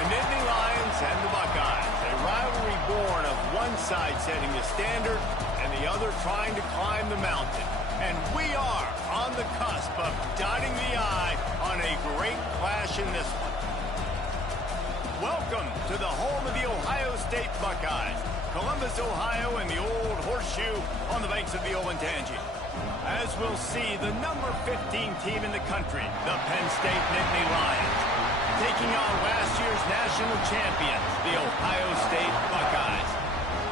The Nittany Lions and the Buckeyes, a rivalry born of one side setting the standard and the other trying to climb the mountain. And we are on the cusp of dotting the I on a great clash in this one. Welcome to the home of the Ohio State Buckeyes, Columbus, Ohio, and the old horseshoe on the banks of the Wk10. As we'll see, the number 15 team in the country, the Penn State Nittany Lions, taking on last year's national champions, the Ohio State Buckeyes.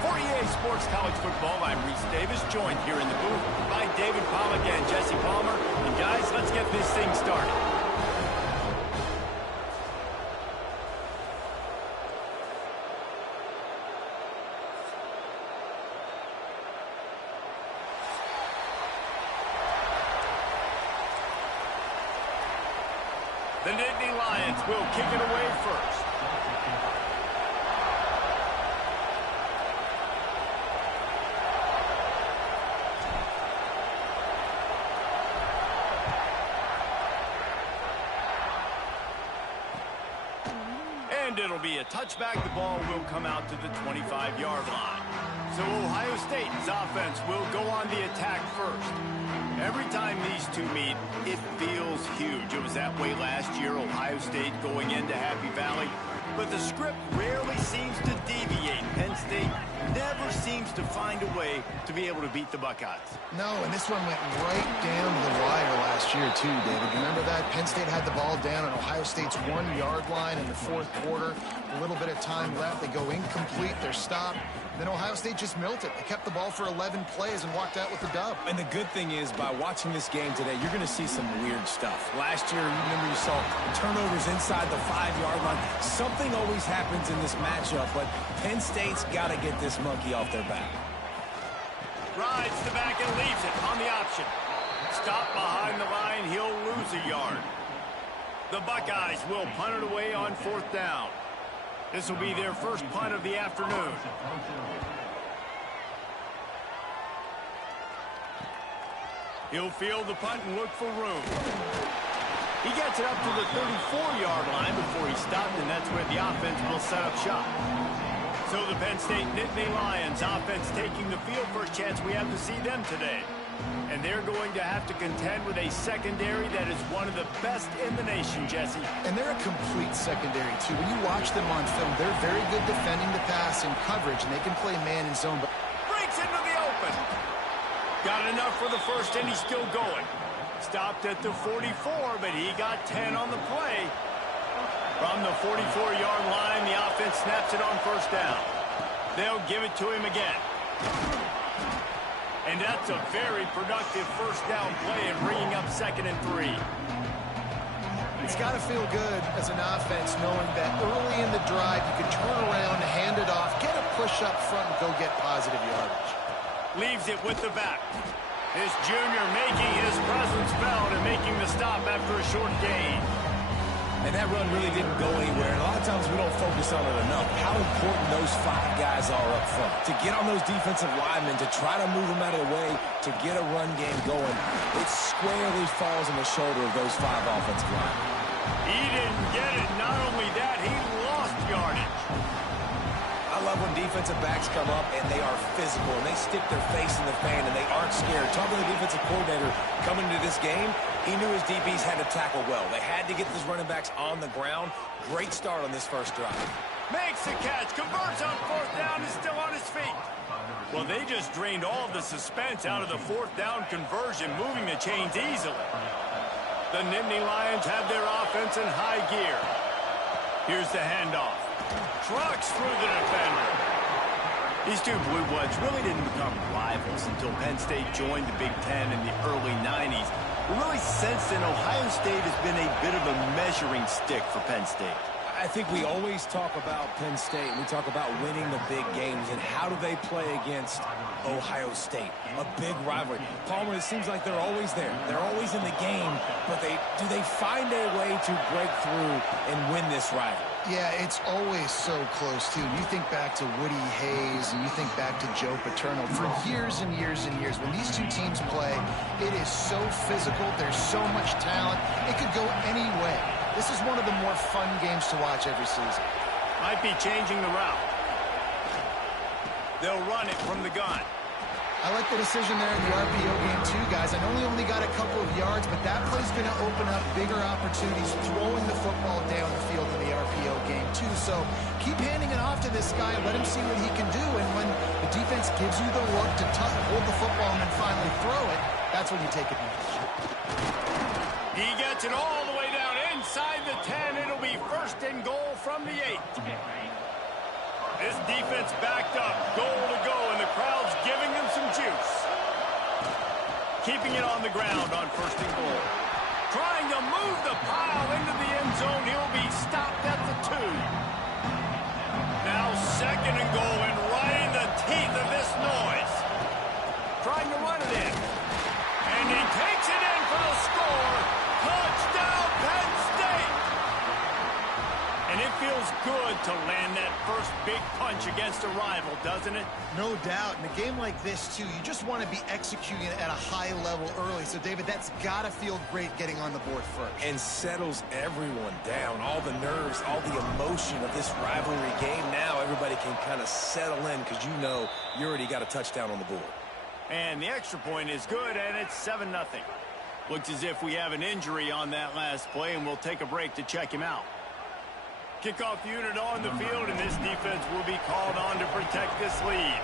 For EA Sports College Football, I'm Reese Davis, joined here in the booth by David Pollack and Jesse Palmer. And guys, let's get this thing started. The Nittany Lions will kick it away first. And it'll be a touchback. The ball will come out to the 25-yard line. So Ohio State's offense will go on the attack first. Every time these two meet, it feels huge. It was that way last year, Ohio State going into Happy Valley. But the script rarely seems to deviate. Penn State never seems to find a way to be able to beat the Buckeyes. No, and this one went right down to the wire last year, too, David. Remember that? Penn State had the ball down on Ohio State's 1-yard line in the fourth quarter. A little bit of time left. They go incomplete. They're stopped. Then Ohio State just milled it. They kept the ball for 11 plays and walked out with the dub. And the good thing is, by watching this game today, you're going to see some weird stuff. Last year, remember, you saw turnovers inside the 5-yard line. Something always happens in this matchup, but Penn State's got to get this monkey off their back. Rides the back and leaves it on the option. Stop behind the line. He'll lose a yard. The Buckeyes will punt it away on fourth down. This will be their first punt of the afternoon. He'll field the punt and look for room. He gets it up to the 34-yard line before he stopped, and that's where the offense will set up shop. So the Penn State Nittany Lions offense taking the field. First chance we have to see them today. And they're going to have to contend with a secondary that is one of the best in the nation, Jesse. And they're a complete secondary, too. When you watch them on film, they're very good defending the pass and coverage, and they can play man and zone. But breaks into the open. Got enough for the first, and he's still going. Stopped at the 44, but he got 10 on the play. From the 44-yard line, the offense snaps it on first down. They'll give it to him again. And that's a very productive first down play and bringing up 2nd and 3. It's got to feel good as an offense knowing that early in the drive you can turn around, hand it off, get a push up front, and go get positive yardage. Leaves it with the back. This junior making his presence felt and making the stop after a short gain. And that run really didn't go anywhere. And a lot of times we don't focus on it enough. How important those 5 guys are up front. To get on those defensive linemen, to try to move them out of the way, to get a run game going, it squarely falls on the shoulder of those 5 offensive linemen. He didn't get it. Not only that, he lost yardage. I love when defensive backs come up and they are physical and they stick their face in the fan and they aren't scared. Talking to the defensive coordinator coming into this game, he knew his DBs had to tackle well. They had to get these running backs on the ground. Great start on this first drive. Makes the catch, converts on fourth down, is still on his feet. Well, they just drained all of the suspense out of the fourth down conversion, moving the chains easily. The Nittany Lions have their offense in high gear. Here's the handoff. Trucks through the defender. These two Blue Bloods really didn't become rivals until Penn State joined the Big Ten in the early 90s. We really sensed that Ohio State has been a bit of a measuring stick for Penn State. I think we always talk about Penn State, and we talk about winning the big games, and how do they play against Ohio State? A big rivalry. Palmer, it seems like they're always there. They're always in the game, but do they find a way to break through and win this rivalry? Yeah, it's always so close, too. You think back to Woody Hayes, and you think back to Joe Paterno. For years and years and years, when these two teams play, it is so physical. There's so much talent. It could go any way. This is one of the more fun games to watch every season. Might be changing the route. They'll run it from the gun. I like the decision there in the RPO game too, guys. I know he only got a couple of yards, but that play's going to open up bigger opportunities throwing the football down the field in the RPO game too. So keep handing it off to this guy and let him see what he can do. And when the defense gives you the look to hold the football and then finally throw it, that's when you take advantage. He gets it all the way down inside the 10. It'll be 1st and goal from the 8. This defense backed up, goal to go, and the crowd's giving them some juice. Keeping it on the ground on 1st and goal. Trying to move the pile into the end zone. He'll be stopped at the 2. Now 2nd and goal, and right in the teeth of this noise. Trying to run it in. And he takes it in for the score. Touchdown, Penn State! And it feels good to land that first big punch against a rival, doesn't it? No doubt. In a game like this, too, you just want to be executing it at a high level early. So, David, that's got to feel great getting on the board first. And settles everyone down. All the nerves, all the emotion of this rivalry game. Now everybody can kind of settle in because you know you already got a touchdown on the board. And the extra point is good, and it's 7-0. Looks as if we have an injury on that last play, and we'll take a break to check him out. Kickoff unit on the field, and this defense will be called on to protect this lead.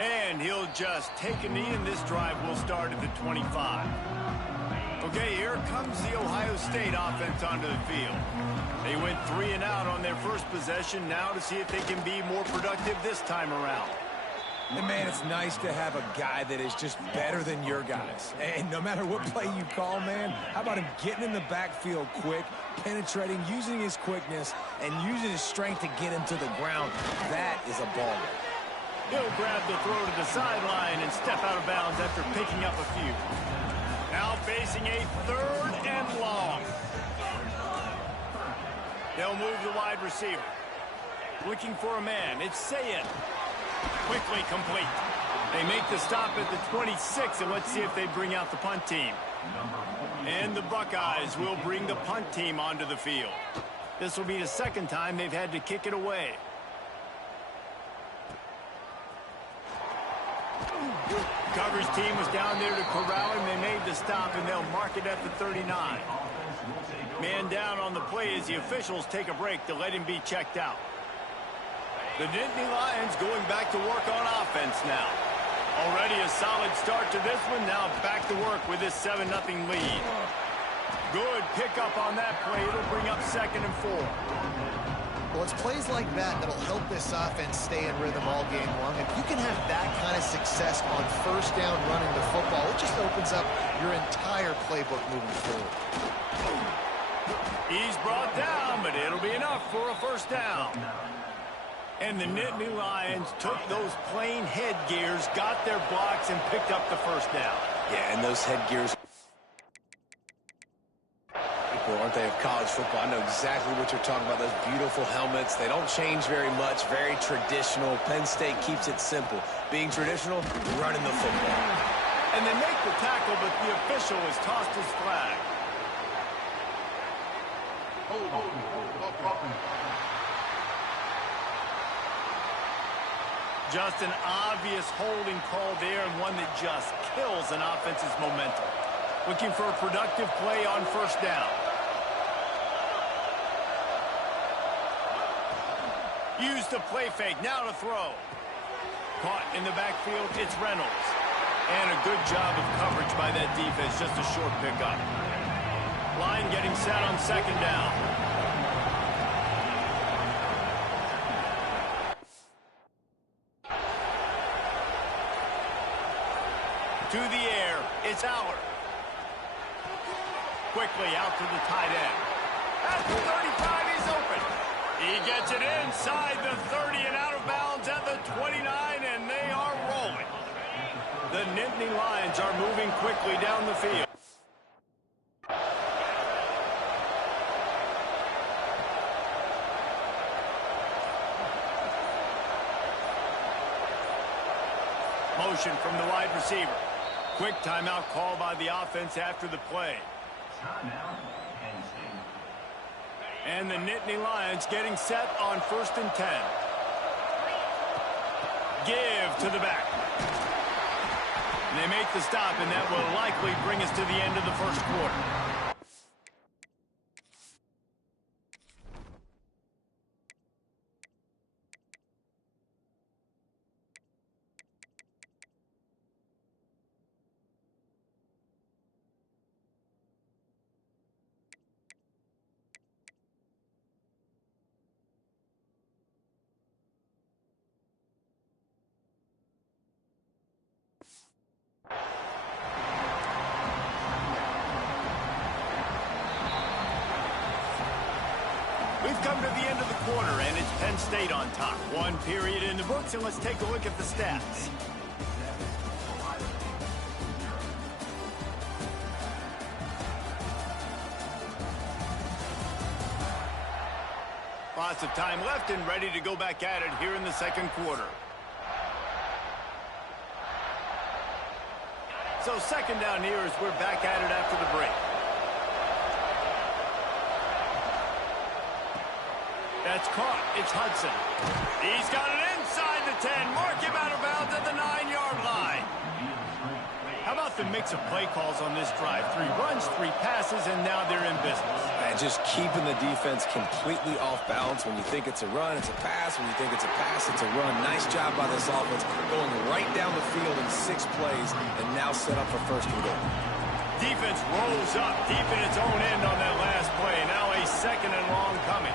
And he'll just take a knee, and this drive will start at the 25. Okay, here comes the Ohio State offense onto the field. They went 3 and out on their first possession, now to see if they can be more productive this time around. And, man, it's nice to have a guy that is just better than your guys. And no matter what play you call, man, how about him getting in the backfield quick, penetrating, using his quickness, and using his strength to get him to the ground. That is a baller. He'll grab the throw to the sideline and step out of bounds after picking up a few. Now facing a 3rd and long. They'll move the wide receiver. Looking for a man. It's Sayin. Quickly complete. They make the stop at the 26, and let's see if they bring out the punt team. And the Buckeyes will bring the punt team onto the field. This will be the 2nd time they've had to kick it away. Coverage team was down there to corral him. They made the stop, and they'll mark it at the 39. Man down on the play as the officials take a break to let him be checked out. The Nittany Lions going back to work on offense now. Already a solid start to this one. Now back to work with this 7-0 lead. Good pickup on that play. It'll bring up 2nd and 4. Well, it's plays like that that'll help this offense stay in rhythm all game long. If you can have that kind of success on 1st down running the football, it just opens up your entire playbook moving forward. He's brought down, but it'll be enough for a 1st down. And the Nittany Lions took those plain headgears, got their blocks, and picked up the 1st down. Yeah, and those headgears, aren't they, of college football? I know exactly what you're talking about. Those beautiful helmets. They don't change very much. Very traditional. Penn State keeps it simple. Being traditional, running the football. And they make the tackle, but the official has tossed his flag. Just an obvious holding call there, and one that just kills an offense's momentum. Looking for a productive play on 1st down. Use the play fake, now to throw. Caught in the backfield, it's Reynolds. And a good job of coverage by that defense, just a short pickup. Line getting set on 2nd down. To the air, it's Howard. Quickly out to the tight end. At the 35, he's open. He gets it inside the 30 and out of bounds at the 29, and they are rolling. The Nittany Lions are moving quickly down the field. Motion from the wide receiver. Quick timeout call by the offense after the play. And the Nittany Lions getting set on 1st and 10. Give to the back. And they make the stop, and that will likely bring us to the end of the first quarter. We've come to the end of the quarter, and it's Penn State on top. One period in the books, and let's take a look at the stats. Lots of time left and ready to go back at it here in the second quarter. So second down here as we're back at it after the break. That's caught. It's Hudson. He's got it inside the 10. Mark him out of bounds at the 9-yard line. How about the mix of play calls on this drive? 3 runs, 3 passes, and now they're in business. And just keeping the defense completely off balance. When you think it's a run, it's a pass. When you think it's a pass, it's a run. Nice job by this offense going right down the field in 6 plays and now set up for 1st and goal. Defense rolls up deep in its own end on that last play. Now a 2nd and long coming.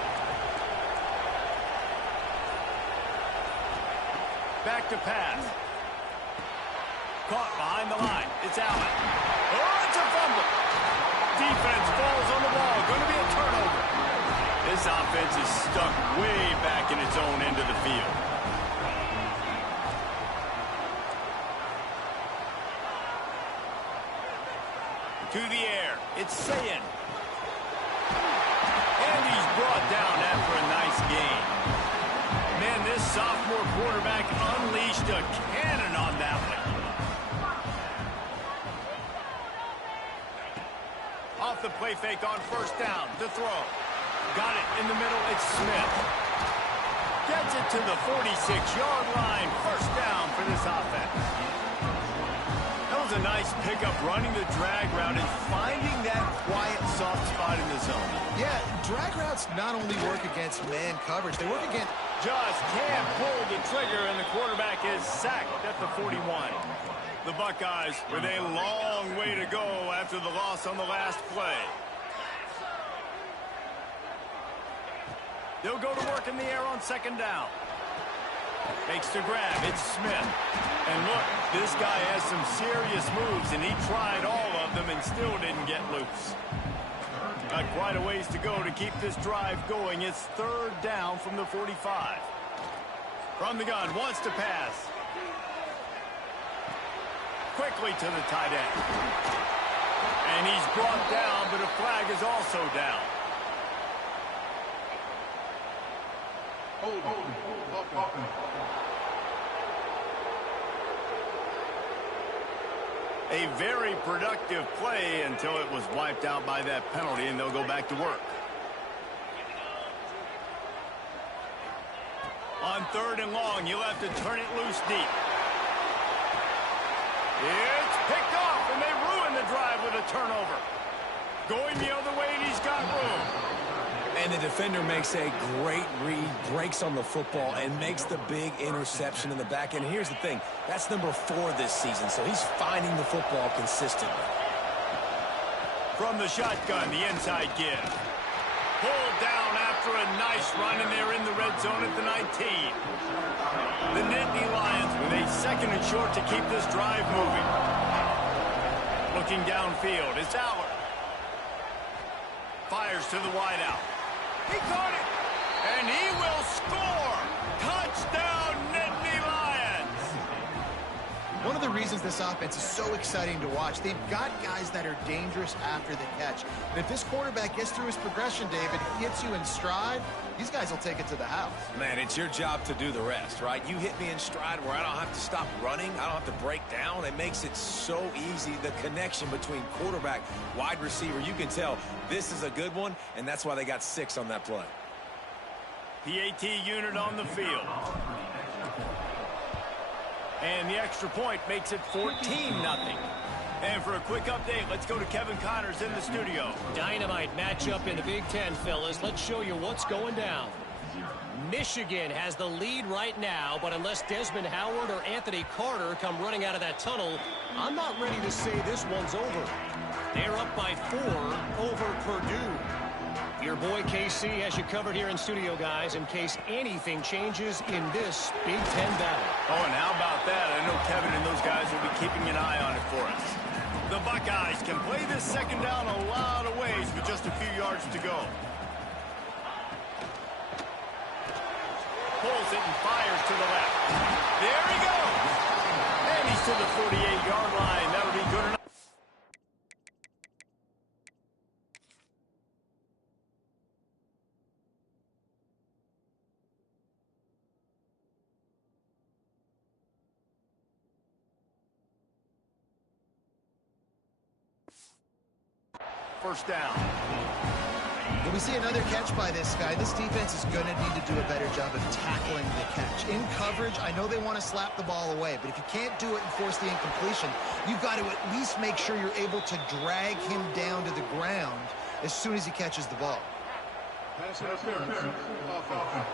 Back to pass. Caught behind the line. It's Allen. Oh, it's a fumble. Defense falls on the ball. Going to be a turnover. This offense is stuck way back in its own end of the field. To the air. It's Sayin. And he's brought down after a nice gain. Man, this sophomore quarterback unleashed a cannon on that one. Off the play fake on 1st down to throw. Got it in the middle. It's Smith. Gets it to the 46-yard line. 1st down for this offense. That was a nice pickup running the drag route and finding that quiet, soft spot in the zone. Yeah, drag routes not only work against man coverage, they work against... Just can't pull the trigger, and the quarterback is sacked at the 41. The Buckeyes with a long way to go after the loss on the last play. They'll go to work in the air on 2nd down. Makes the grab. It's Smith. And look, this guy has some serious moves, and he tried all of them and still didn't get loose. Got quite a ways to go to keep this drive going. It's 3rd down from the 45. From the gun, wants to pass. Quickly to the tight end. And he's brought down, but a flag is also down. A very productive play until it was wiped out by that penalty, and they'll go back to work. On 3rd and long, you'll have to turn it loose deep. It's picked off, and they ruin the drive with a turnover. Going the other way, and he's got room. And the defender makes a great read, breaks on the football, and makes the big interception in the back end. Here's the thing. That's number 4 this season, so he's finding the football consistently. From the shotgun, the inside give. Pulled down after a nice run, and they're in the red zone at the 19. The Nittany Lions with a 2nd and short to keep this drive moving. Looking downfield, it's Allard. Fires to the wideout. He caught it, and he will score. Touchdown, Nittany Lions. One of the reasons this offense is so exciting to watch. They've got guys that are dangerous after the catch. And if this quarterback gets through his progression, David, hits you in stride, these guys will take it to the house. Man, it's your job to do the rest, right? You hit me in stride where I don't have to stop running. I don't have to break down. It makes it so easy. The connection between quarterback, wide receiver, you can tell this is a good one, and that's why they got 6 on that play. PAT unit on the field. And the extra point makes it 14-0. And for a quick update, let's go to Kevin Connors in the studio. Dynamite matchup in the Big Ten, fellas. Let's show you what's going down. Michigan has the lead right now, but unless Desmond Howard or Anthony Carter come running out of that tunnel, I'm not ready to say this one's over. They're up by 4 over Purdue. Your boy KC has you covered here in studio, guys, in case anything changes in this Big Ten battle. Oh, and how about that? I know Kevin and those guys will be keeping an eye on it for us. The Buckeyes can play this second down a lot of ways with just a few yards to go. Pulls it and fires to the left. There he goes! And he's to the 48-yard line. That'll be good enough. First down. When we see another catch by this guy, this defense is going to need to do a better job of tackling the catch. In coverage, I know they want to slap the ball away, but if you can't do it and force the incompletion, you've got to at least make sure you're able to drag him down to the ground as soon as he catches the ball. Pass interference. Offense.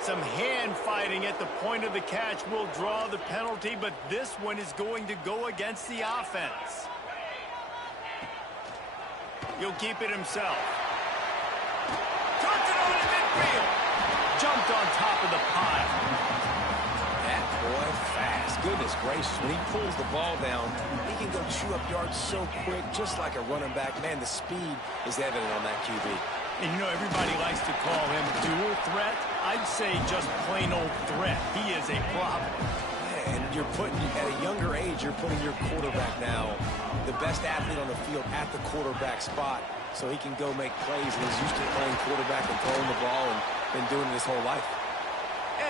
Some hand fighting at the point of the catch will draw the penalty, but this one is going to go against the offense. He'll keep it himself. Turns it on in midfield. Jumped on top of the pile. That boy fast. Goodness gracious. When he pulls the ball down, he can go chew up yards so quick, just like a running back. Man, the speed is evident on that QB. And you know, everybody likes to call him dual threat. I'd say just plain old threat. He is a problem. And you're putting, at a younger age, you're putting your quarterback now, the best athlete on the field, at the quarterback spot, so he can go make plays. And he's used to playing quarterback and throwing the ball and been doing it his whole life.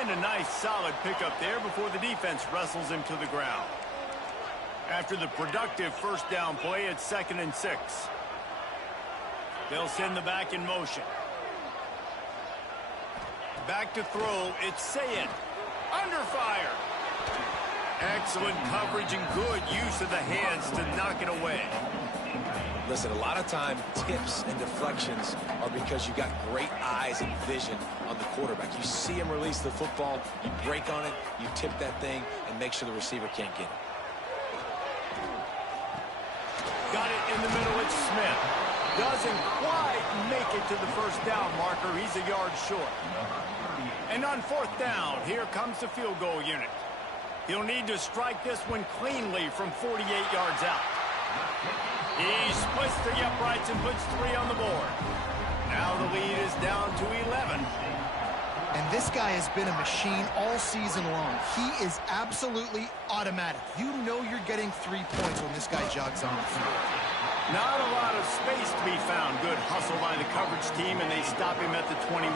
And a nice solid pickup there before the defense wrestles him to the ground. After the productive first down play, it's 2nd and 6. They'll send the back in motion. Back to throw, it's Sayed. Under fire. Excellent coverage and good use of the hands to knock it away. Listen, a lot of time, tips and deflections are because you got great eyes and vision on the quarterback. You see him release the football, you break on it, you tip that thing, and make sure the receiver can't get it. Got it in the middle, it's Smith. Doesn't quite make it to the first down marker. He's a yard short. And on 4th down, here comes the field goal unit. He'll need to strike this one cleanly from 48 yards out. He splits the uprights and puts 3 on the board. Now the lead is down to 11. And this guy has been a machine all season long. He is absolutely automatic. You know you're getting 3 points when this guy jogs on the field. Not a lot of space to be found. Good hustle by the coverage team, and they stop him at the 21.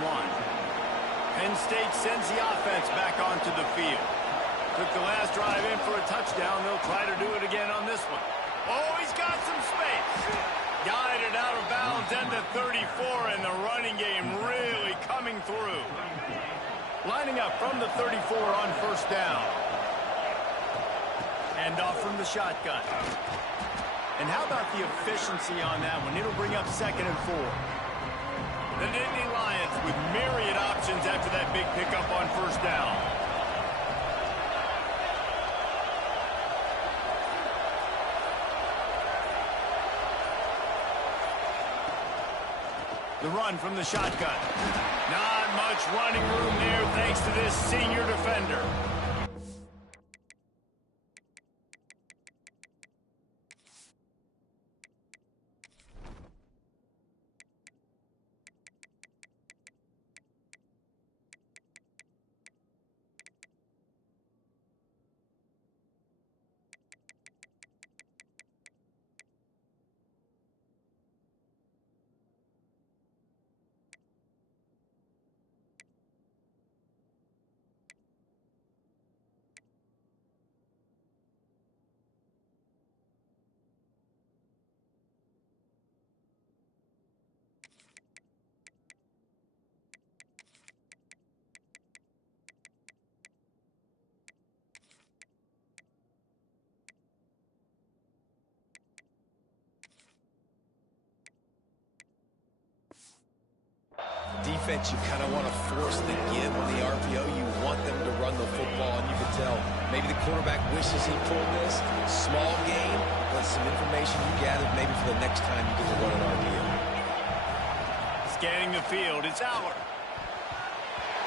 Penn State sends the offense back onto the field. Took the last drive in for a touchdown. They'll try to do it again on this one. Oh, he's got some space. Guided out of bounds at the 34, and the running game really coming through. Lining up from the 34 on first down. And off from the shotgun. And how about the efficiency on that one? It'll bring up 2nd and 4. The Nittany Lions with myriad options after that big pickup on first down. The run from the shotgun. Not much running room there thanks to this senior defender. defense, you kind of want to force the give on the RPO. You want them to run the football, and you can tell maybe the quarterback wishes he pulled this. Small gain, but some information you gathered maybe for the next time you get to run an RPO. Scanning the field, it's Howard.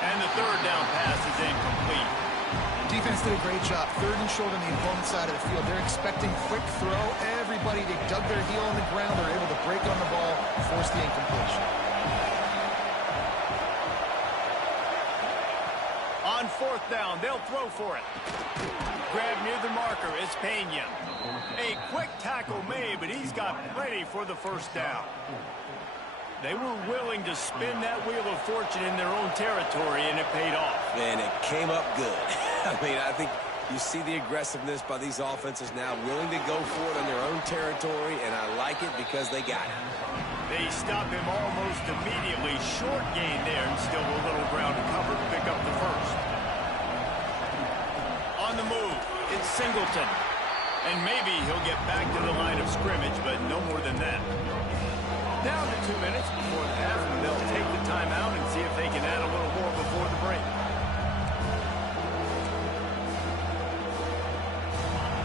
And the third down pass is incomplete. Defense did a great job. Third and short on the opponent's side of the field. They're expecting quick throw. Everybody, they dug their heel on the ground. They're able to break on the ball, force the incompletion. On fourth down, they'll throw for it. Grab near the marker, it's Pena. A quick tackle made, but he's got plenty for the first down. They were willing to spin that wheel of fortune in their own territory, and it paid off. And it came up good. I mean, I think you see the aggressiveness by these offenses now, willing to go for it on their own territory, and I like it because they got it. They stop him almost immediately. Short gain there, and still a little ground to cover to pick up the first. On the move, it's Singleton. And maybe he'll get back to the line of scrimmage, but no more than that. Down to 2 minutes before the half, and they'll take the timeout and see if they can add a little more before the break.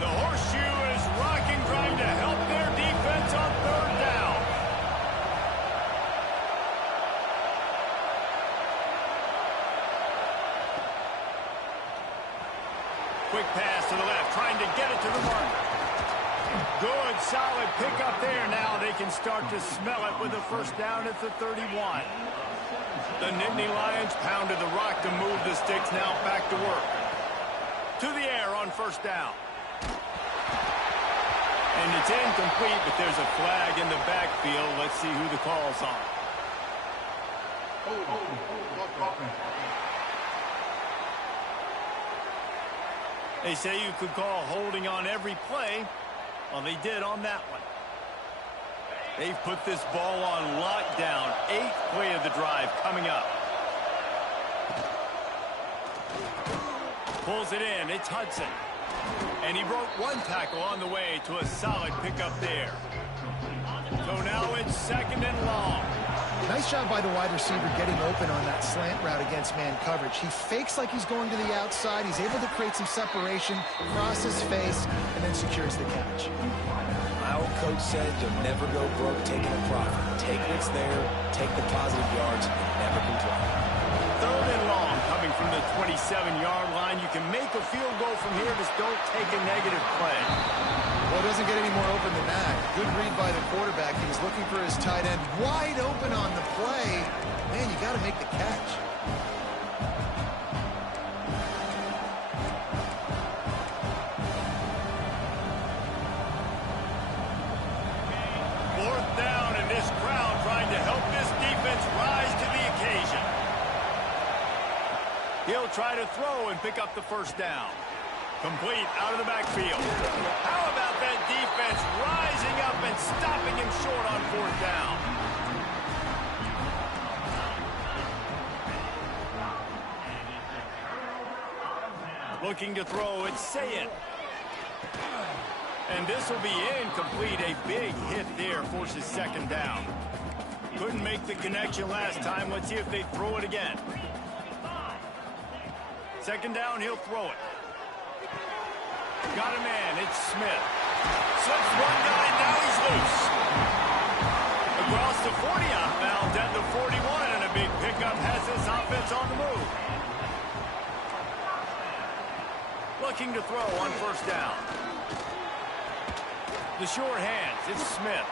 The horseshoe is rocking, trying to help their defense on third down. Quick pass to the left, trying to get it to the marker. Good, solid pickup there. Now they can start to smell it with a first down at the 31. The Nittany Lions pounded the rock to move the sticks. Now back to work. To the air on first down. And it's incomplete, but there's a flag in the backfield. Let's see who the call's on. They say you could call holding on every play. Well, they did on that one. They've put this ball on lockdown. 8th play of the drive coming up. Pulls it in. It's Hudson. And he broke one tackle on the way to a solid pickup there. So now it's second and long. Nice job by the wide receiver getting open on that slant route against man coverage. He fakes like he's going to the outside. He's able to create some separation, cross his face, and then secures the catch. My old coach said you'll never go broke taking a profit. Take what's there, take the positive yards, and never complain. Third and long coming from the 27-yard line. You can make a field goal from here, just don't take a negative play. Well, it doesn't get any more open than that. Good read by the quarterback. He was looking for his tight end wide open on the play. Man, you got to make the catch. Fourth down, and this crowd trying to help this defense rise to the occasion. He'll try to throw and pick up the first down. Complete out of the backfield. How about that defense rising up and stopping him short on fourth down? Looking to throw, it's Sayed. And this will be incomplete. A big hit there forces second down. Couldn't make the connection last time. Let's see if they throw it again. Second down, he'll throw it. Got a man, it's Smith. Slips one guy, now he's loose. Across the 40 outbound at the 41, and a big pickup has this offense on the move. Looking to throw on first down. The short hands, it's Smith.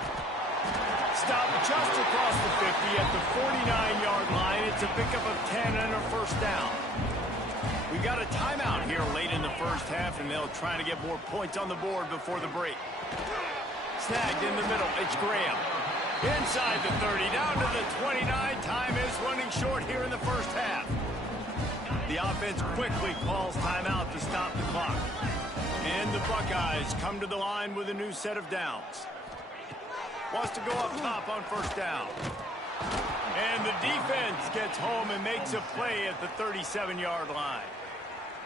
Stopped just across the 50 at the 49-yard line. It's a pickup of 10 and a first down. We've got a timeout here late in the first half, and they'll try to get more points on the board before the break. Snagged in the middle, it's Graham. Inside the 30, down to the 29. Time is running short here in the first half. The offense quickly calls timeout to stop the clock. And the Buckeyes come to the line with a new set of downs. Wants to go up top on first down. And the defense gets home and makes a play at the 37-yard line.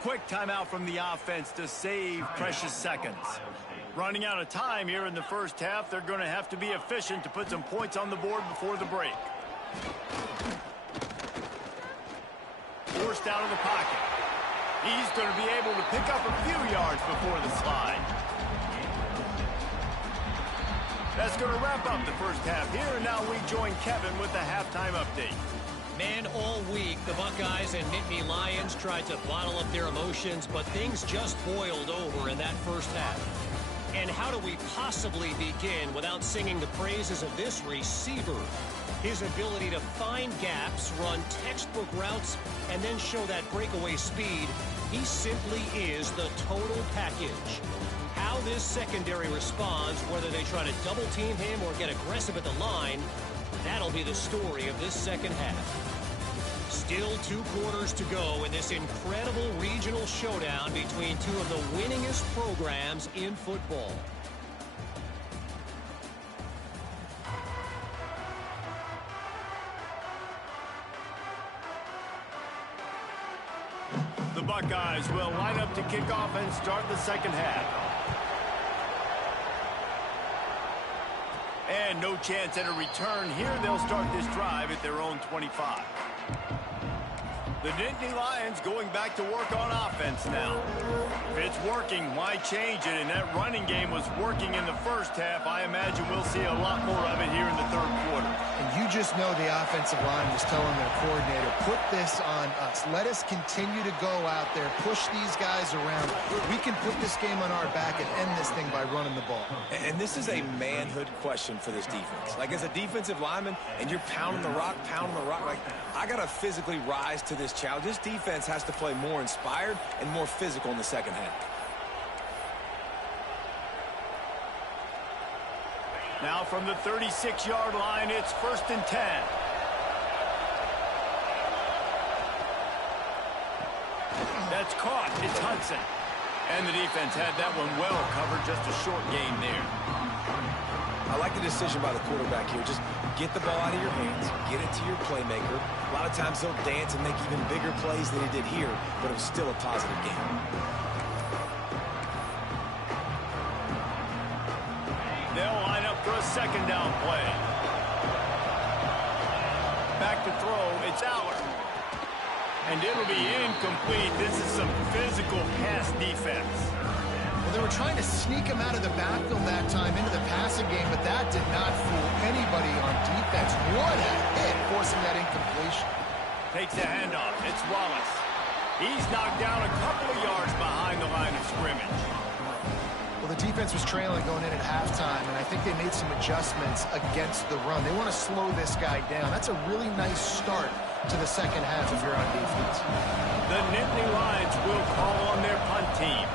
Quick timeout from the offense to save precious seconds. Running out of time here in the first half. They're going to have to be efficient to put some points on the board before the break. forced out of the pocket. He's going to be able to pick up a few yards before the slide. That's going to wrap up the first half here, and now we join Kevin with the halftime update. Man, all week, the Buckeyes and Nittany Lions tried to bottle up their emotions, but things just boiled over in that first half. And how do we possibly begin without singing the praises of this receiver? His ability to find gaps, run textbook routes, and then show that breakaway speed. He simply is the total package. How this secondary responds, whether they try to double team him or get aggressive at the line, that'll be the story of this second half. Still 2 quarters to go in this incredible regional showdown between two of the winningest programs in football. The Buckeyes will line up to kick off and start the second half. And no chance at a return here. They'll start this drive at their own 25. The Nittany Lions going back to work on offense now. If it's working, why change it? And that running game was working in the first half. I imagine we'll see a lot more of it here in the third quarter. And you just know the offensive line was telling their coordinator, put this on us. Let us continue to go out there, push these guys around. We can put this game on our back and end this thing by running the ball. And this is a manhood question for this defense. Like, as a defensive lineman, and you're pounding the rock, like, I got to physically rise to this challenge. This defense has to play more inspired and more physical in the second half. Now from the 36-yard line, it's 1st and 10. That's caught. It's Hudson. And the defense had that one well covered. Just a short gain there. I like the decision by the quarterback here. Just get the ball out of your hands, get it to your playmaker. A lot of times they'll dance and make even bigger plays than he did here, but it was still a positive game. They'll line up for a second down play. Back to throw, it's Allard. And it'll be incomplete. This is some physical pass defense. Well, they were trying to sneak him out of the backfield that time into the passing game, but that did not fool anybody on defense. What a hit, forcing that incompletion. Takes the handoff. It's Wallace. He's knocked down a couple of yards behind the line of scrimmage. Well, the defense was trailing going in at halftime, and I think they made some adjustments against the run. They want to slow this guy down. That's a really nice start to the second half if you're on defense. The Nittany Lions will call on their punt team.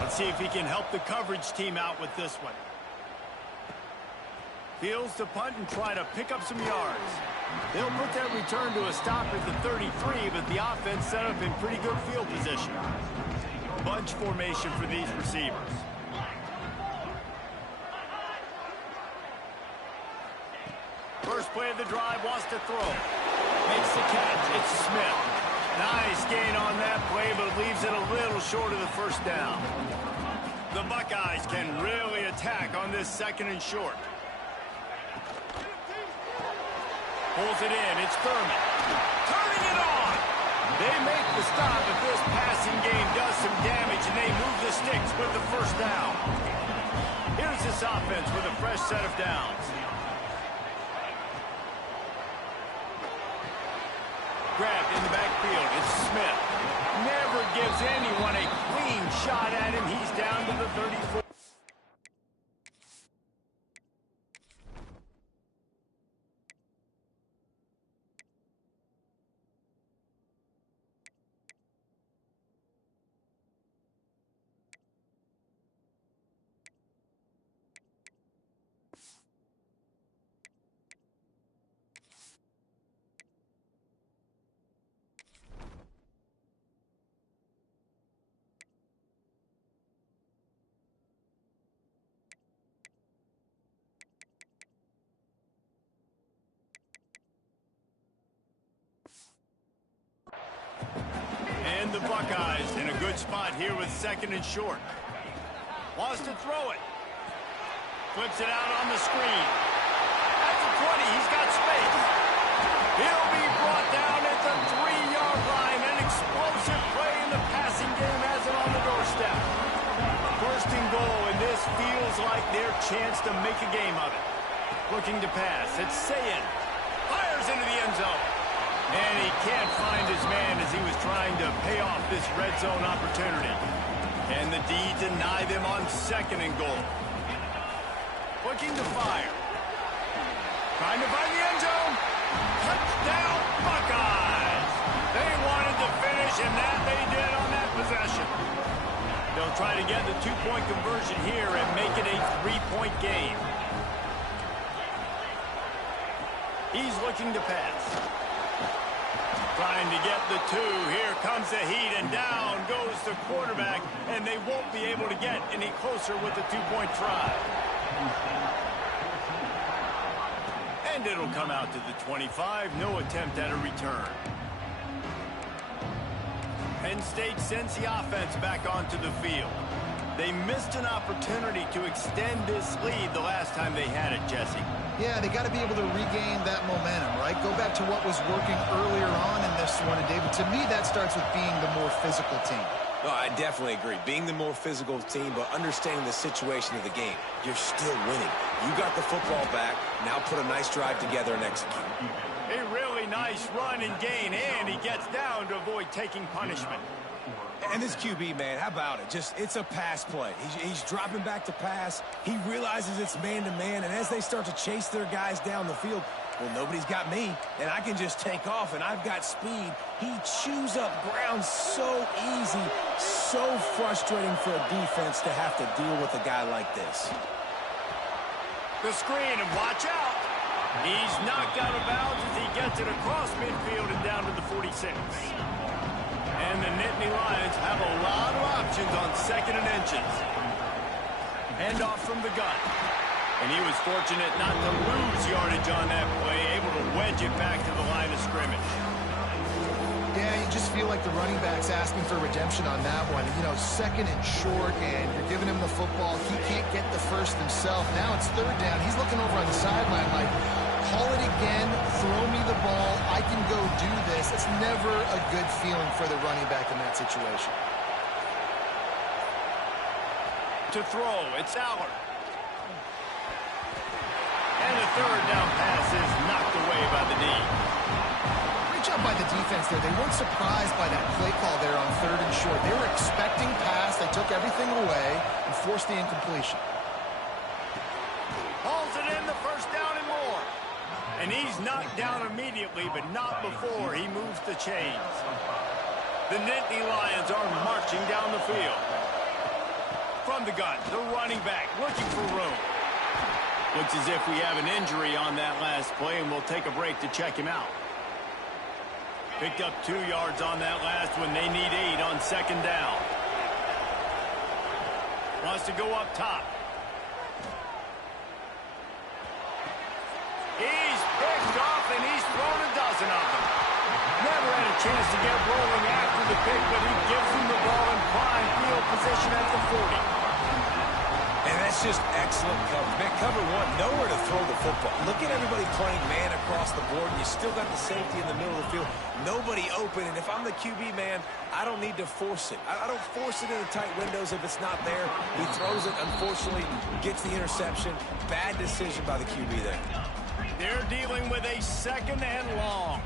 Let's see if he can help the coverage team out with this one. Fields to punt and try to pick up some yards. They'll put that return to a stop at the 33, but the offense set up in pretty good field position. Bunch formation for these receivers. First play of the drive, wants to throw. Makes the catch. It's Smith. Nice gain on that play, but leaves it a little short of the first down. The Buckeyes can really attack on this second and short. Pulls it in. It's Thurman. Turning it on. They make the stop, but this passing game does some damage, and they move the sticks with the first down. Here's this offense with a fresh set of downs. Grabbed in the backfield. It's Smith. Never gives anyone a clean shot at him. He's down to the 34. And the Buckeyes in a good spot here with second and short. Wants to throw it. Flips it out on the screen. At the 20, he's got space. He'll be brought down at the 3-yard line and goal, and this feels like their chance to make a game of it. Looking to pass. It's Sayin. Fires into the end zone. And he can't find his man as he was trying to pay off this red zone opportunity. And the D deny them on 2nd and goal. Looking to fire. Trying to find the end zone. Touchdown, Buckeyes! They wanted to finish, and that they did on that possession. They'll try to get the 2-point conversion here and make it a 3-point game. He's looking to pass. Trying to get the 2. Here comes the heat, and down goes the quarterback, and they won't be able to get any closer with the 2-point try. And it'll come out to the 25. No attempt at a return. Penn State sends the offense back onto the field. They missed an opportunity to extend this lead the last time they had it, Jesse. Yeah, they got to be able to regain that momentum, right? Go back to what was working earlier on in this one. And, David, to me, that starts with being the more physical team. No, I definitely agree. Being the more physical team, but understanding the situation of the game. You're still winning. You got the football back. Now put a nice drive together and execute. A really nice run and gain, and he gets down to avoid taking punishment. And this QB, man, how about it? It's a pass play. He's dropping back to pass. He realizes it's man-to-man, and as they start to chase their guys down the field, well, nobody's got me, and I can just take off, and I've got speed. He chews up ground so easy, so frustrating for a defense to have to deal with a guy like this. The screen, and watch out. He's knocked out of bounds as he gets it across midfield and down to the 46. And the Nittany Lions have a lot of options on 2nd and inches. Handoff from the gun. And he was fortunate not to lose yardage on that play, able to wedge it back to the line of scrimmage. Yeah, you just feel like the running back's asking for redemption on that one. You know, 2nd and short, and you're giving him the football. He can't get the first himself. Now it's 3rd down. He's looking over on the sideline like, call it again, throw me the ball, I can go do this. It's never a good feeling for the running back in that situation. To throw, it's Allard. And the 3rd down pass is knocked away by the D. Great job by the defense there. They weren't surprised by that play call there on 3rd and short. They were expecting pass. They took everything away and forced the incompletion. Hauls it in, the 1st down and more. And he's knocked down immediately, but not before he moves the chains. The Nittany Lions are marching down the field. From the gun, the running back looking for room. Looks as if we have an injury on that last play, and we'll take a break to check him out. Picked up 2 yards on that last one. They need 8 on 2nd down. Wants to go up top. He's picked off, and he's thrown a dozen of them. Never had a chance to get rolling after the pick, but he gives him the ball in prime field position at the 40. And that's just excellent coverage. Man, cover 1, nowhere to throw the football. Look at everybody playing man across the board, and you still got the safety in the middle of the field. Nobody open, and if I'm the QB, man, I don't need to force it. I don't force it into tight windows if it's not there. He throws it, unfortunately, gets the interception. Bad decision by the QB there. They're dealing with a 2nd and long.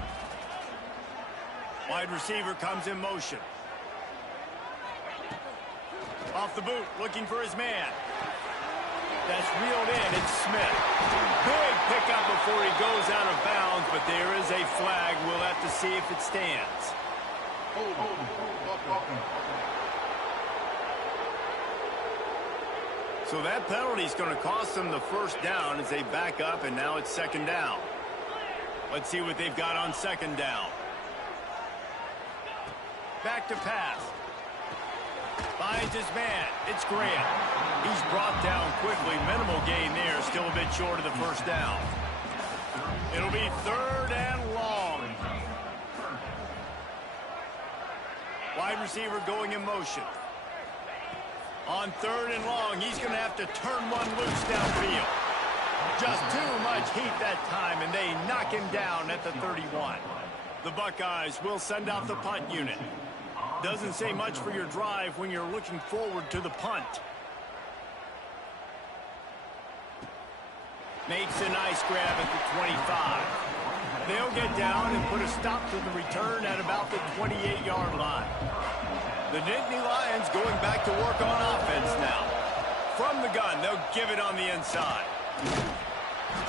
Wide receiver comes in motion. Off the boot, looking for his man. That's reeled in. It's Smith. Big pickup before he goes out of bounds, but there is a flag. We'll have to see if it stands. So that penalty is going to cost them the 1st down as they back up, and now it's 2nd down. Let's see what they've got on 2nd down. Back to pass. Finds his man. It's Grant. He's brought down quickly. Minimal gain there. Still a bit short of the 1st down. It'll be 3rd and long. Wide receiver going in motion. On 3rd and long, he's going to have to turn one loose downfield. Just too much heat that time, and they knock him down at the 31. The Buckeyes will send out the punt unit. Doesn't say much for your drive when you're looking forward to the punt. Makes a nice grab at the 25. They'll get down and put a stop to the return at about the 28-yard line. The Nittany Lions going back to work on offense now. From the gun, they'll give it on the inside.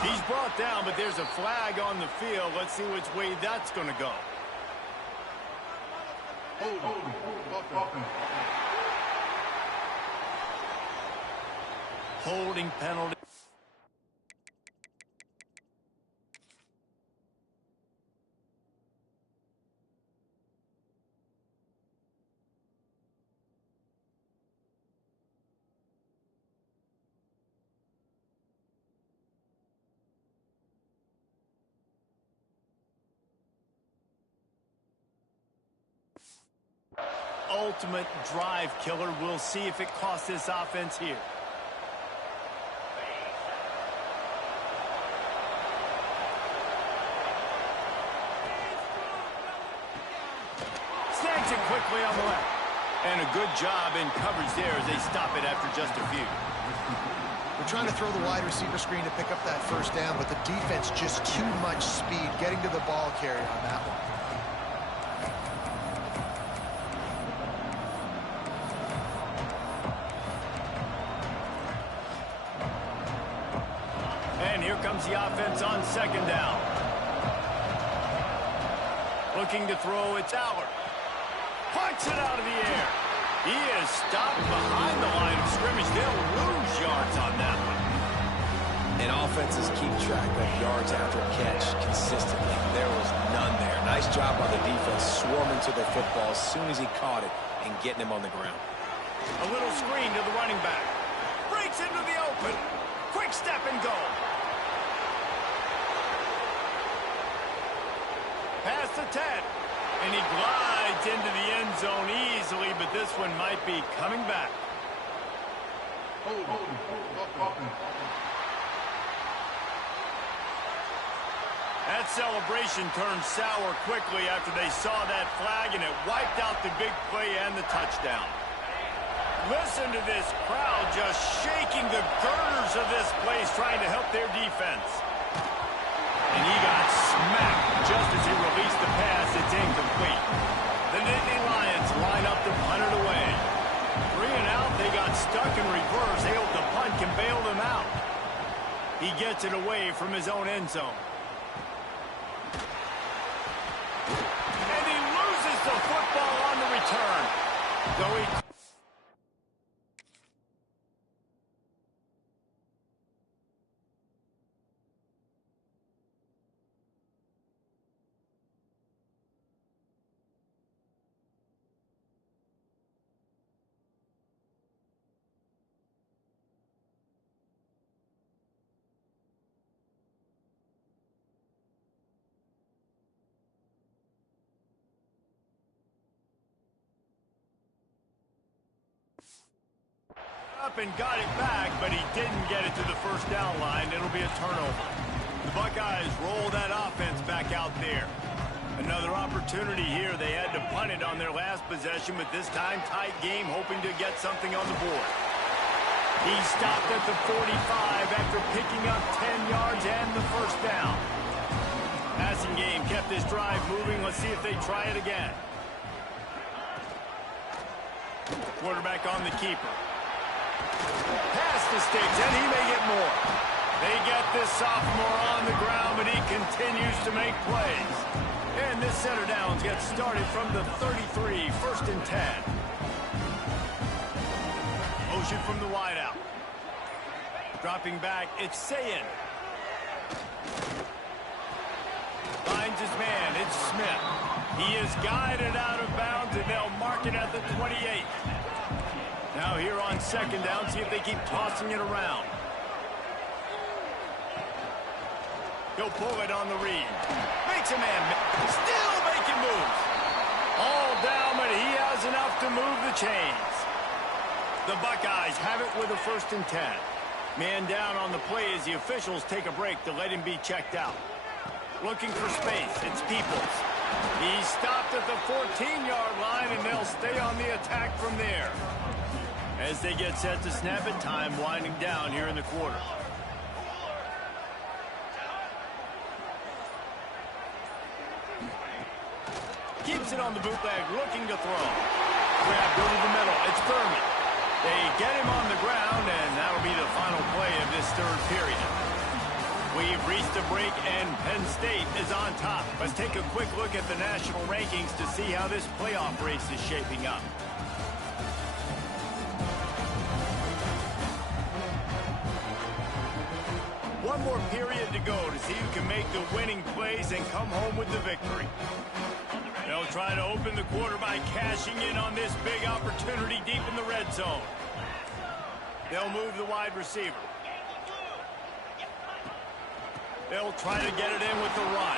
He's brought down, but there's a flag on the field. Let's see which way that's going to go. Holding penalty. Ultimate drive killer. We'll see if it costs this offense here. Snags it quickly on the left. And a good job in coverage there as they stop it after just a few. We're trying to throw the wide receiver screen to pick up that first down, but the defense just too much speed getting to the ball carrier on that one. And here comes the offense on second down. Looking to throw, it's Allard. Punts it out of the air. He is stopped behind the line of scrimmage. They'll lose yards on that one. And offenses keep track of yards after catch consistently. There was none there. Nice job by the defense swarming to the football as soon as he caught it and getting him on the ground. A little screen to the running back. Breaks into the open. Quick step and go. Past the 10. And he glides into the end zone easily, but this one might be coming back. That celebration turned sour quickly after they saw that flag, and it wiped out the big play and the touchdown. Listen to this crowd just shaking the girders of this place, trying to help their defense. And he got smacked just as he released the pass. It's incomplete. The Nittany Lions line up to punt it away. 3 and out, they got stuck in reverse. They hope the punt can bail them out. He gets it away from his own end zone. And he loses the football on the return. Though he... up and got it back, but he didn't get it to the first down line. It'll be a turnover. The Buckeyes roll that offense back out there. Another opportunity here. They had to punt it on their last possession, but this time tight game, hoping to get something on the board. He stopped at the 45 after picking up 10 yards and the first down. Passing game kept this drive moving. Let's see if they try it again. Quarterback on the keeper. Past the sticks, and he may get more. They get this sophomore on the ground, but he continues to make plays. And this center downs gets started from the 33, 1st and 10. Motion from the wideout. Dropping back, it's Sayin. Finds his man, it's Smith. He is guided out of bounds, and they'll mark it at the 28. Now here on second down, see if they keep tossing it around. He'll pull it on the read. Makes a man, still making moves. All down, but he has enough to move the chains. The Buckeyes have it with a 1st and 10. Man down on the play as the officials take a break to let him be checked out. Looking for space, it's Peoples. He stopped at the 14-yard line, and they'll stay on the attack from there. As they get set to snap it, time winding down here in the quarter. Keeps it on the bootleg, looking to throw. Grab, go to the middle. It's Thurman. They get him on the ground, and that'll be the final play of this third period. We've reached a break, and Penn State is on top. Let's take a quick look at the national rankings to see how this playoff race is shaping up. One more period to go to see who can make the winning plays and come home with the victory. They'll try to open the quarter by cashing in on this big opportunity deep in the red zone. They'll move the wide receiver. They'll try to get it in with the run.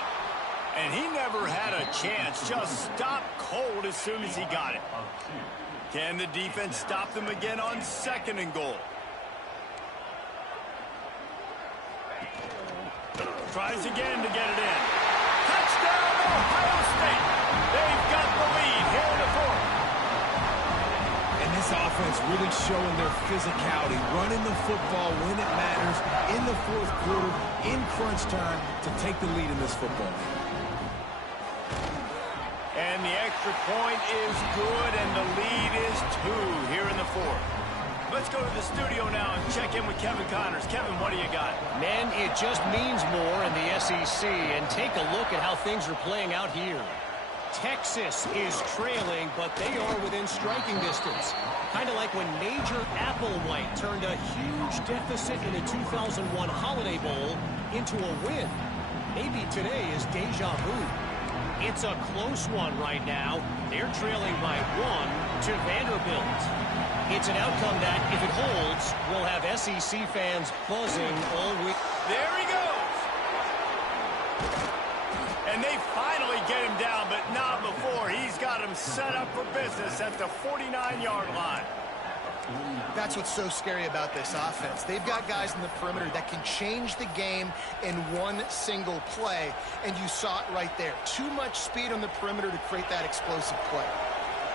And he never had a chance. Just stopped cold as soon as he got it. Can the defense stop them again on 2nd and goal? Tries again to get it in. Touchdown, Ohio State. They've got the lead here in the fourth. And this offense really showing their physicality, running the football when it matters in the fourth quarter, in crunch time, to take the lead in this football game. And the extra point is good, and the lead is 2 here in the fourth. Let's go to the studio now and check in with Kevin Connors. Kevin, what do you got? Man, it just means more in the SEC, and take a look at how things are playing out here. Texas is trailing, but they are within striking distance. Kind of like when Major Applewhite turned a huge deficit in the 2001 Holiday Bowl into a win. Maybe today is deja vu. It's a close one right now. They're trailing by 1 to Vanderbilt. It's an outcome that, if it holds, will have SEC fans buzzing all week. There he goes. And they finally get him down, but not before. He's got him set up for business at the 49-yard line. That's what's so scary about this offense. They've got guys in the perimeter that can change the game in one single play, and you saw it right there. Too much speed on the perimeter to create that explosive play.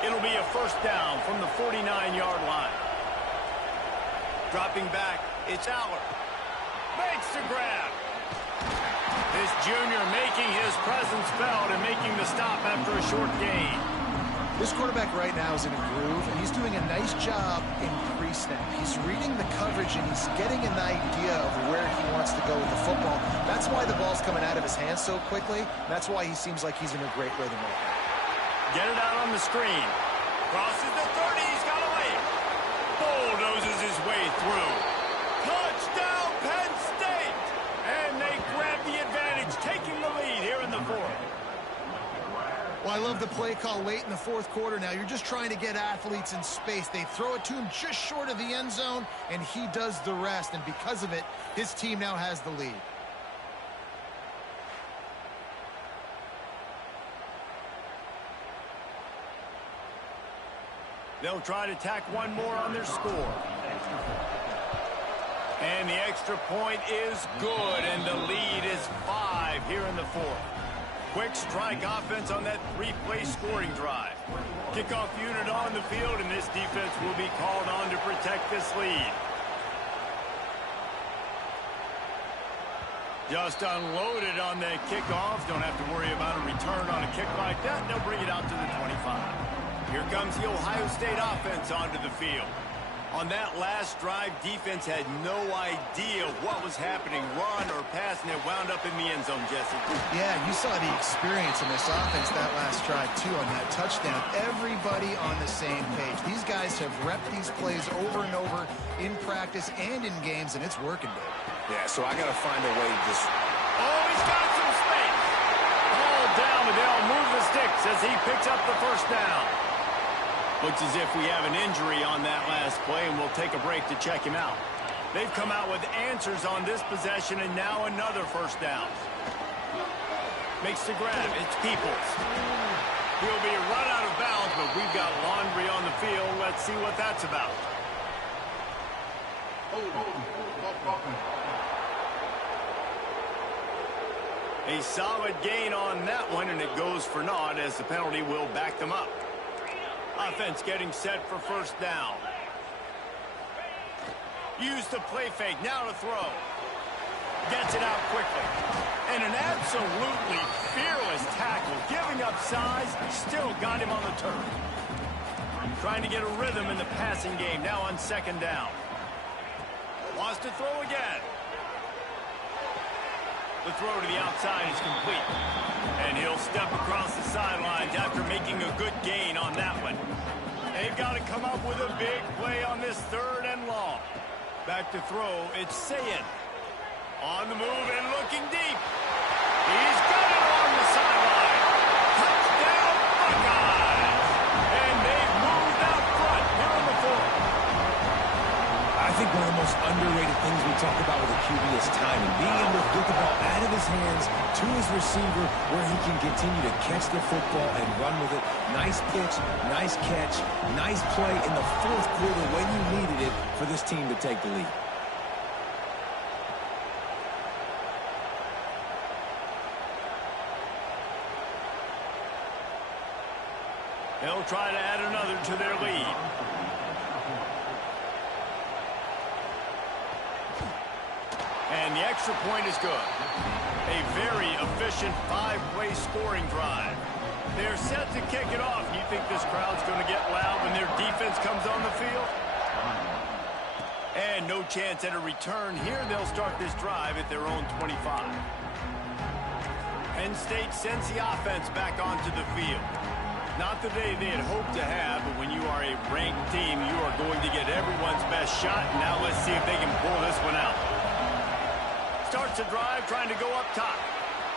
It'll be a first down from the 49-yard line. Dropping back, it's Aller. Makes the grab. This junior making his presence felt and making the stop after a short gain. This quarterback right now is in a groove, and he's doing a nice job in pre-snap. He's reading the coverage, and he's getting an idea of where he wants to go with the football. That's why the ball's coming out of his hands so quickly. That's why he seems like he's in a great rhythm right now. Get it out on the screen. Crosses the 30. He's got a lane. Bulldozes his way through. Touchdown, Penn State! And they grab the advantage, taking the lead here in the fourth. Well, I love the play call late in the fourth quarter now. You're just trying to get athletes in space. They throw it to him just short of the end zone, and he does the rest. And because of it, his team now has the lead. They'll try to tack one more on their score. And the extra point is good, and the lead is 5 here in the fourth. Quick strike offense on that 3-play scoring drive. Kickoff unit on the field, and this defense will be called on to protect this lead. Just unloaded on the kickoff. Don't have to worry about a return on a kick like that. They'll bring it out to the 25. Here comes the Ohio State offense onto the field. On that last drive, defense had no idea what was happening, run or pass, and it wound up in the end zone, Jesse. Yeah, you saw the experience in this offense that last drive, too, on that touchdown. Everybody on the same page. These guys have repped these plays over and over in practice and in games, and it's working, Dave. Yeah, so I got to find a way to just... Oh, he's got some space. Ball down, and they'll move the sticks as he picks up the first down. Looks as if we have an injury on that last play, and we'll take a break to check him out. They've come out with answers on this possession, and now another first down. Makes the grab. It's Peoples. He'll be run out of bounds, but we've got laundry on the field. Let's see what that's about. A solid gain on that one, and it goes for naught as the penalty will back them up. Offense getting set for first down. Use the play fake. Now to throw. Gets it out quickly. And an absolutely fearless tackle. Giving up size, still got him on the turf. Trying to get a rhythm in the passing game, now on second down. Wants to throw again. The throw to the outside is complete. And he'll step across the sidelines after making a good gain on that one. They've got to come up with a big play on this third and long. Back to throw, it's Sayin. On the move and looking deep. He's got it on the sideline. Touchdown, Buckeyes. And they've moved out front here in the fourth. I think one of the most underrated things we talk about with a QB is timing. Being able to get the ball out of his hands to his receiver where he can continue to catch the football and run with it. Nice pitch, nice catch, nice play in the fourth quarter when you needed it for this team to take the lead. They'll try to add another to their lead. And the extra point is good. A very efficient five-play scoring drive. They're set to kick it off. You think this crowd's going to get loud when their defense comes on the field? And no chance at a return here. They'll start this drive at their own 25. Penn State sends the offense back onto the field. Not the day they had hoped to have, but when you are a ranked team, you are going to get everyone's best shot. And now let's see if they can pull this one out. Starts a drive trying to go up top.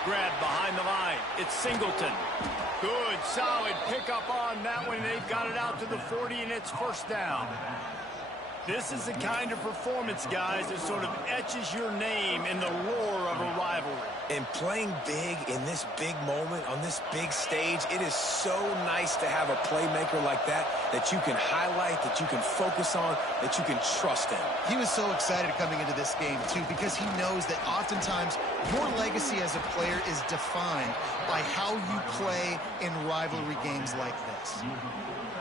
Grab behind the line. It's Singleton. Good, solid pickup on that one. They've got it out to the 40, and it's first down. This is the kind of performance, guys, that sort of etches your name in the roar of a rivalry. And playing big in this big moment, on this big stage, it is so nice to have a playmaker like that you can highlight, that you can focus on, that you can trust in. He was so excited coming into this game, too, because he knows that oftentimes your legacy as a player is defined by how you play in rivalry games like this.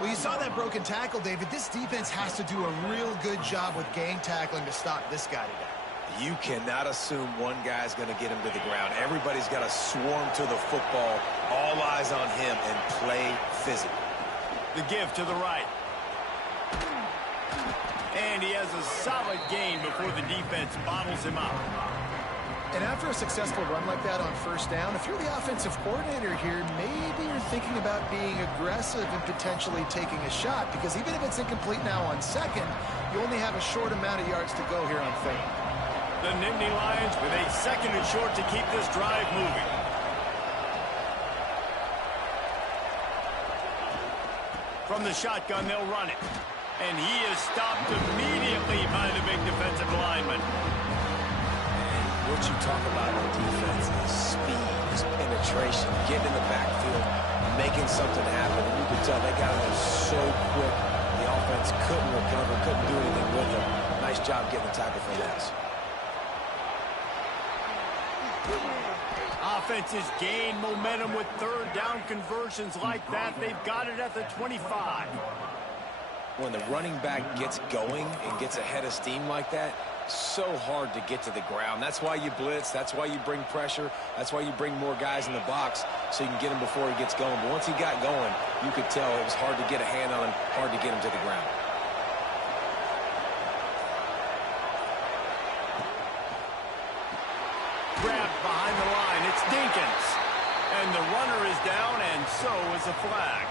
Well, you saw that broken tackle, David. This defense has to do a real good job with gang tackling to stop this guy today. You cannot assume one guy's going to get him to the ground. Everybody's got to swarm to the football, all eyes on him, and play physical. The give to the right. And he has a solid gain before the defense bottles him up. And after a successful run like that on first down, if you're the offensive coordinator here, maybe you're thinking about being aggressive and potentially taking a shot, because even if it's incomplete now on second, you only have a short amount of yards to go here on third. The Nittany Lions with a second and short to keep this drive moving. From the shotgun, they'll run it. And he is stopped immediately by the big defensive lineman. What you talk about on defense is speed, is penetration, getting in the backfield, making something happen. And you can tell they got him so quick. The offense couldn't recover, couldn't do anything with him. Nice job getting the tackle for that. Offenses gain momentum with third down conversions like that. They've got it at the 25. When the running back gets going and gets ahead of steam like that, so hard to get to the ground. That's why you blitz. That's why you bring pressure. That's why you bring more guys in the box so you can get him before he gets going. But once he got going, you could tell it was hard to get a hand on him, hard to get him to the ground. Grabbed behind the line. It's Dinkins. And the runner is down, and so is a flag.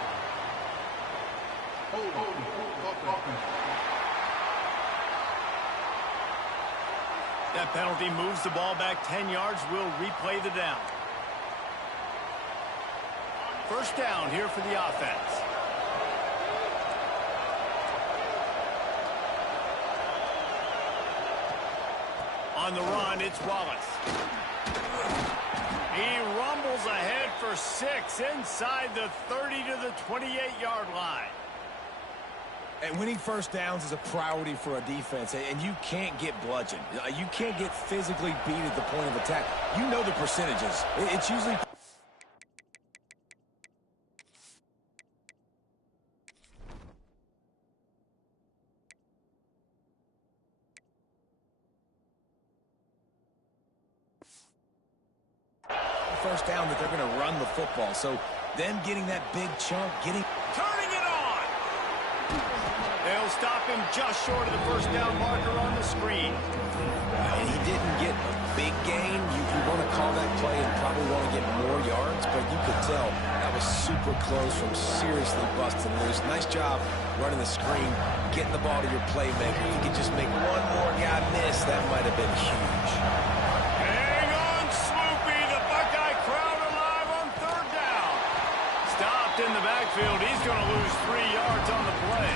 That penalty moves the ball back 10 yards. We'll replay the down. First down here for the offense. On the run, it's Wallace. He rumbles ahead for 6 inside the 30 to the 28-yard line. And winning first downs is a priority for a defense, and you can't get bludgeoned. You can't get physically beat at the point of attack. You know the percentages. It's usually... first down that they're going to run the football. So them getting that big chunk, turning it on. They'll stop him just short of the first down marker on the screen. And he didn't get a big gain. You want to call that play and probably want to get more yards, but you could tell that was super close from seriously busting loose. Nice job running the screen, getting the ball to your playmaker. If you could just make one more guy miss, that might have been huge. Hang on, Swoopy. The Buckeye crowd alive on third down. Stopped in the backfield. He's going to lose 3 yards on the play.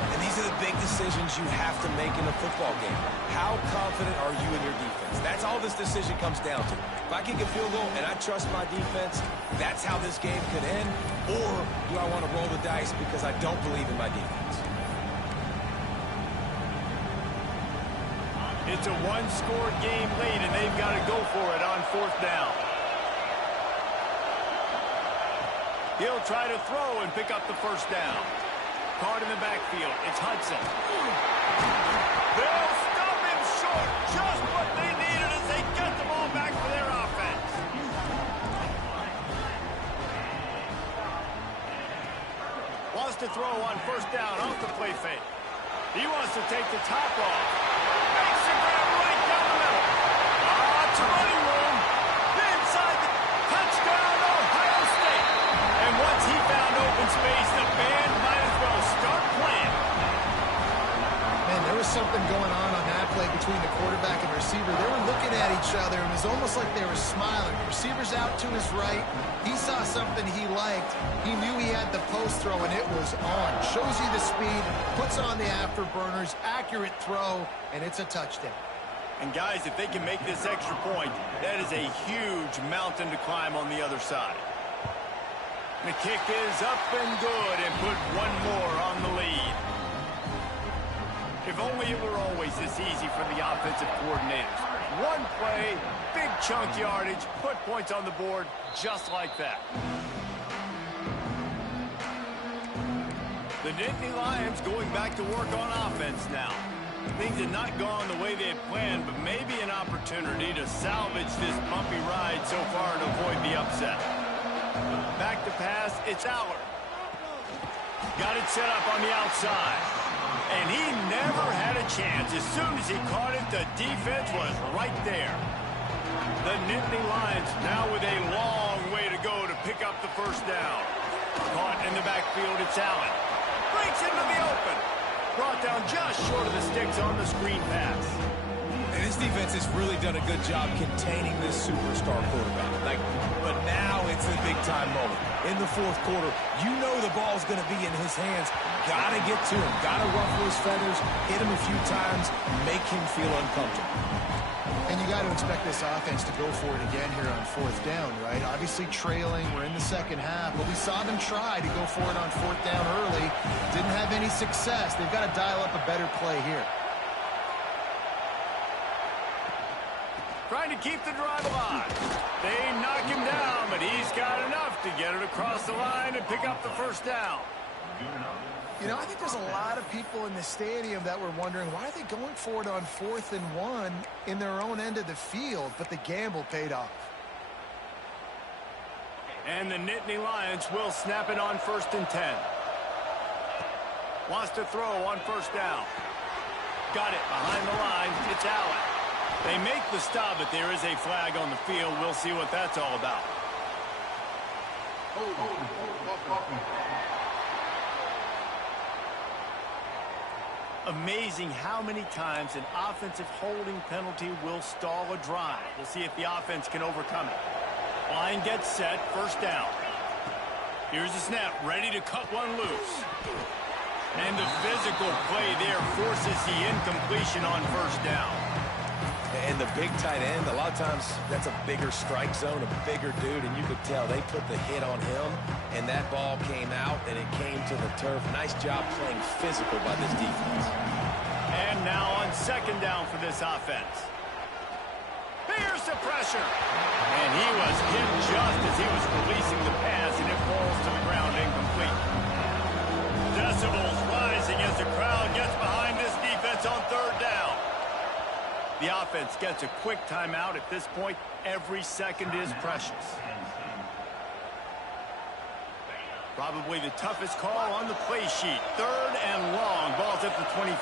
And these are the big decisions you have to make in a football game. How confident are you in your defense? That's all this decision comes down to. If I kick a field goal and I trust my defense, that's how this game could end. Or do I want to roll the dice because I don't believe in my defense? It's a one-score game late, and they've got to go for it on fourth down. He'll try to throw and pick up the first down. Card in the backfield. It's Hudson. They'll stop him short. Just what they needed as they get the ball back for their offense. Wants to throw on first down off the play fake. He wants to take the top off. Makes a grab right down the middle. Lots of running room. Inside the touchdown, Ohio State. And once he found open space, the band might as well start playing. Man, there was something going on that play between the quarterback and receiver. They were looking at each other, and it was almost like they were smiling. The receiver's out to his right. He saw something he liked. He knew he had the post throw, and it was on. Shows you the speed, puts on the afterburners, accurate throw, and it's a touchdown. And guys, if they can make this extra point, that is a huge mountain to climb on the other side. The kick is up and good, and put one more on the lead. If only it were always this easy for the offensive coordinators. One play, big chunk yardage, put points on the board just like that. The Nittany Lions going back to work on offense now. Things had not gone the way they had planned, but maybe an opportunity to salvage this bumpy ride so far and avoid the upset. Back to pass, it's Allard. Got it set up on the outside. And he never had a chance. As soon as he caught it, the defense was right there. The Nittany Lions now with a long way to go to pick up the first down. Caught in the backfield, it's Allen. Breaks into the open. Brought down just short of the sticks on the screen pass. And this defense has really done a good job containing this superstar quarterback. But now it's a big-time moment. In the fourth quarter, you know the ball's going to be in his hands. Got to get to him. Got to ruffle his feathers, hit him a few times, make him feel uncomfortable. And you got to expect this offense to go for it again here on fourth down, right? Obviously trailing. We're in the second half. But we saw them try to go for it on fourth down early. Didn't have any success. They've got to dial up a better play here. Trying to keep the drive alive. They knock him down, but he's got enough to get it across the line and pick up the first down. You know, I think there's a lot of people in the stadium that were wondering, why are they going for it on 4th and 1 in their own end of the field? But the gamble paid off. And the Nittany Lions will snap it on 1st and 10. Wants to throw on first down. Got it behind the line. It's Allen. They make the stop, but there is a flag on the field. We'll see what that's all about. Amazing how many times an offensive holding penalty will stall a drive. We'll see if the offense can overcome it. Line gets set, first down. Here's the snap, ready to cut one loose. And the physical play there forces the incompletion on first down. And the big tight end, a lot of times that's a bigger strike zone, a bigger dude, and you could tell they put the hit on him, and that ball came out, and it came to the turf. Nice job playing physical by this defense. And now on second down for this offense. Here's the pressure. And he was hit just as he was releasing the pass, and it falls to the ground incomplete. Decibels rising as the crowd gets behind this defense on third down. The offense gets a quick timeout. At this point, every second is precious. Probably the toughest call on the play sheet. 3rd and long. Ball's at the 25.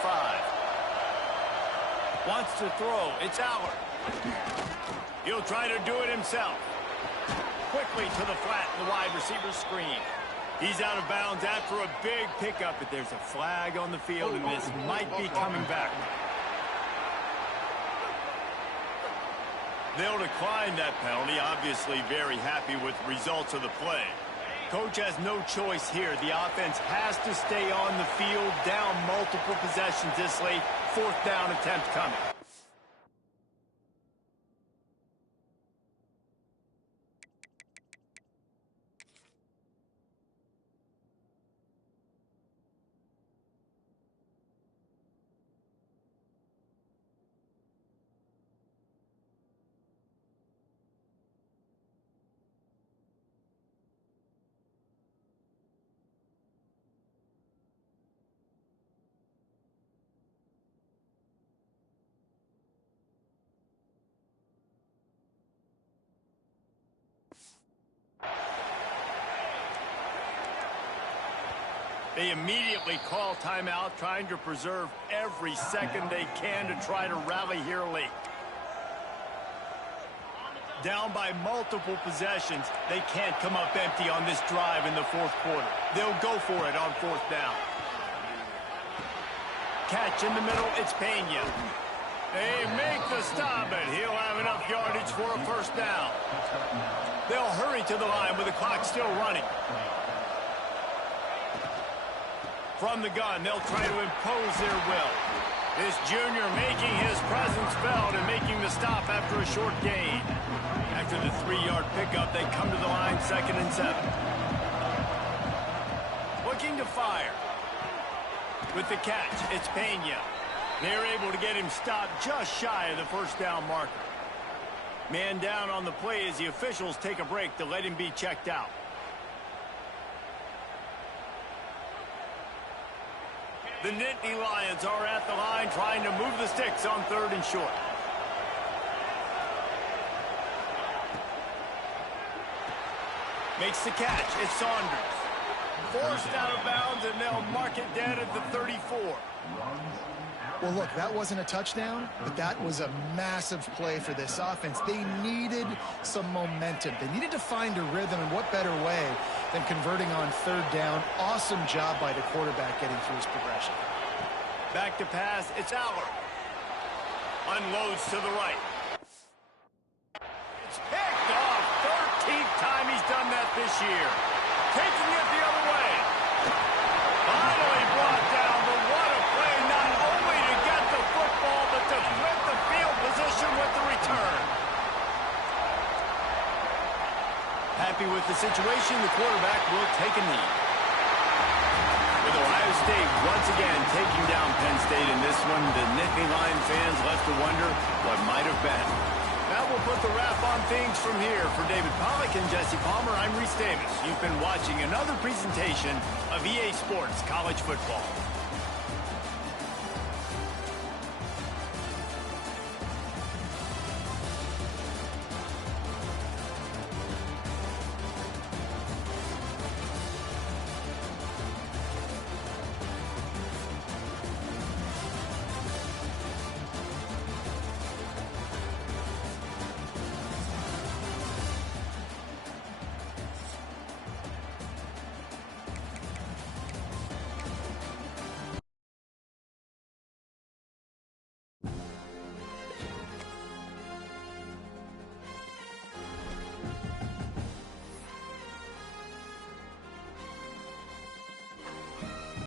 Wants to throw. It's Allard. He'll try to do it himself. Quickly to the flat in the wide receiver screen. He's out of bounds after a big pickup, but there's a flag on the field, and this might be coming back. They'll decline that penalty. Obviously very happy with the results of the play. Coach has no choice here. The offense has to stay on the field, down multiple possessions this late. 4th down attempt coming. They immediately call timeout, trying to preserve every second they can to try to rally here late. Down by multiple possessions, they can't come up empty on this drive in the 4th quarter. They'll go for it on 4th down. Catch in the middle, it's Pena. They make the stop, and he'll have enough yardage for a 1st down. They'll hurry to the line with the clock still running. From the gun, they'll try to impose their will. This junior making his presence felt and making the stop after a short gain. After the 3-yard pickup, they come to the line, 2nd and 7. Looking to fire. With the catch, it's Pena. They're able to get him stopped just shy of the 1st down marker. Man down on the play as the officials take a break to let him be checked out. The Nittany Lions are at the line trying to move the sticks on 3rd and short. Makes the catch. It's Saunders. Forced out of bounds, and they'll mark it dead at the 34. Well, look, that wasn't a touchdown, but that was a massive play for this offense. They needed some momentum. They needed to find a rhythm, and what better way than converting on 3rd down. Awesome job by the quarterback getting through his progression. Back to pass, it's Allard. Unloads to the right. It's picked off. 13th time he's done that this year. Taking it the other way. Finally brought down, but what a play, not only to get the football, but to flip the field position with the return. Happy with the situation, the quarterback will take a knee. With Ohio State once again taking down Penn State in this one, the Nittany Lion fans left to wonder what might have been. Now we'll put the wrap on things from here. For David Pollack and Jesse Palmer, I'm Reese Davis. You've been watching another presentation of EA Sports College Football.